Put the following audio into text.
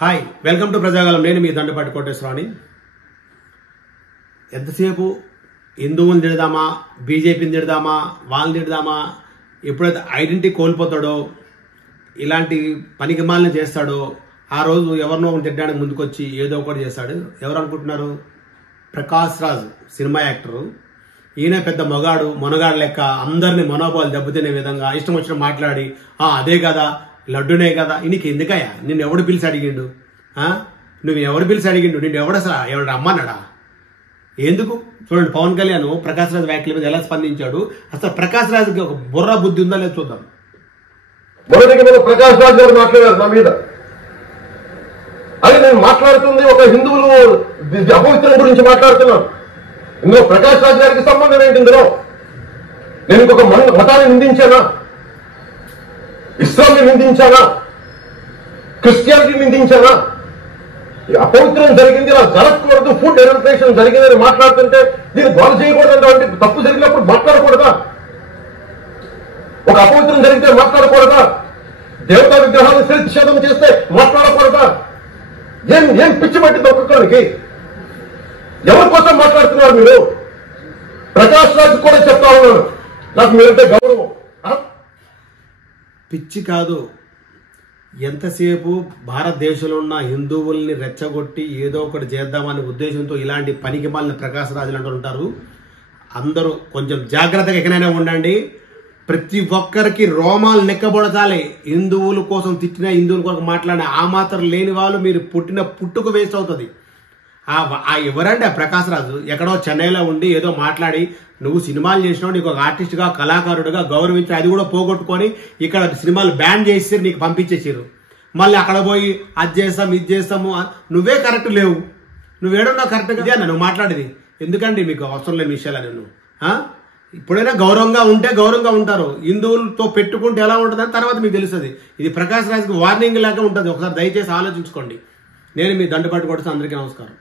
Hi welcome to Prajagalam. నేను మీ దండపాటి కోటేశ్వరాని. ఎంతసేపు హిందువుని తిడదామా, బీజేపీని తిడదామా, వాళ్ళని తిడదామా, ఎప్పుడైతే ఐడెంటిటీ కోల్పోతాడో, ఇలాంటి పనికిమాలను చేస్తాడో ఆ రోజు ఎవరినో తిట్టడానికి ముందుకొచ్చి ఏదో ఒకటి చేస్తాడు. ఎవరు అనుకుంటున్నారు? Prakash Raj cinema actor. ఈయన పెద్ద మొనగాడు లెక్క అందరినీ మనోభావాలు దెబ్బతినే విధంగా ఇష్టం వచ్చిన మాట్లాడి అదే కదా, లడ్డునే కదా, నీకు ఎందుకయ్యా, నిన్ను ఎవడు పిలిచి అడిగిండు? నువ్వు ఎవడు పిలిచి అడిగిండు? నిన్ను ఎవడు రమ్మన్నాడా? ఎందుకు? చూడండి, పవన్ కళ్యాణ్ ప్రకాష్ రాజ్ వ్యాఖ్యల మీద ఎలా స్పందించాడు. అసలు ప్రకాష్ రాజ్కి ఒక బుర్ర బుద్ధి ఉందా లేదు చూద్దాం. ప్రకాష్ రాజ్ గారు మాట్లాడారు నా మీద. అది నేను మాట్లాడుతుంది ఒక హిందువులు అపవిత్రం గురించి మాట్లాడుతున్నాను. ఇందులో ప్రకాష్ రాజ్ గారికి సంబంధం ఏంటి? ఇందులో నేను ఇంకొక మతాన్ని నిందించానా? ఇస్లాంని నిందించానా? క్రిస్టియానిటీ నిందించానా? అపవిత్రం జరిగింది, ఇలా జరగకూడదు, ఫుడ్ ఎడల్ట్రేషన్ జరిగిందని మాట్లాడుతుంటే దీన్ని గోల చేయకూడదంటే తప్పు జరిగినప్పుడు మాట్లాడకూడదా? ఒక అపవిత్రం జరిగితే మాట్లాడకూడదా? దేవతా విగ్రహాలను నిషేధం చేస్తే మాట్లాడకూడదా? ఏం పిచ్చి పట్టింది ఒక్కొక్కరికి? ఎవరి కోసం మాట్లాడుతున్నారు మీరు? ప్రకాష్ రాజ్ కూడా చెప్తా ఉన్నారు, నాకు మీరంటే గౌరవం. పిచ్చి కాదు, ఎంతసేపు భారతదేశంలో ఉన్న హిందువుల్ని రెచ్చగొట్టి ఏదో ఒకటి చేద్దామనే ఉద్దేశంతో ఇలాంటి పనికి మాలిన ప్రకాష్ రాజులు అంటూ ఉంటారు. అందరూ కొంచెం జాగ్రత్తగా ఎక్కడైనా ఉండండి. ప్రతి ఒక్కరికి రోమాలు నెక్కబడతాలి. హిందువుల కోసం తిట్టినా, హిందువుల కోసం మాట్లాడినా ఆ మాత్రం లేని వాళ్ళు మీరు పుట్టిన పుట్టుకు వేస్ట్ అవుతుంది. ఎవరండి ఆ ప్రకాష్ రాజు? ఎక్కడో చెన్నైలో ఉండి ఏదో మాట్లాడి, నువ్వు సినిమాలు చేసినావు, నీకు ఒక ఆర్టిస్ట్గా, కళాకారుడిగా గౌరవించి అది కూడా పోగొట్టుకొని ఇక్కడ సినిమాలు బ్యాన్ చేసి నీకు పంపించేసారు. మళ్ళీ అక్కడ పోయి అది చేస్తాం, ఇది చేస్తాము, నువ్వే కరెక్ట్ లేవు. నువ్వేడున్నావు కరెక్ట్గా నువ్వు మాట్లాడేది ఎందుకండి? మీకు అవసరం లేని విషయాలు నువ్వు ఇప్పుడైనా గౌరవంగా ఉంటే గౌరవంగా ఉంటారు. హిందువులతో పెట్టుకుంటే ఎలా ఉంటుందని తర్వాత మీకు తెలుస్తుంది. ఇది ప్రకాష్ రాజ్కి వార్నింగ్ లాగా ఉంటుంది. ఒకసారి దయచేసి ఆలోచించుకోండి. నేను మీ దండపాటి కొట్టేసి అందరికీ నమస్కారం.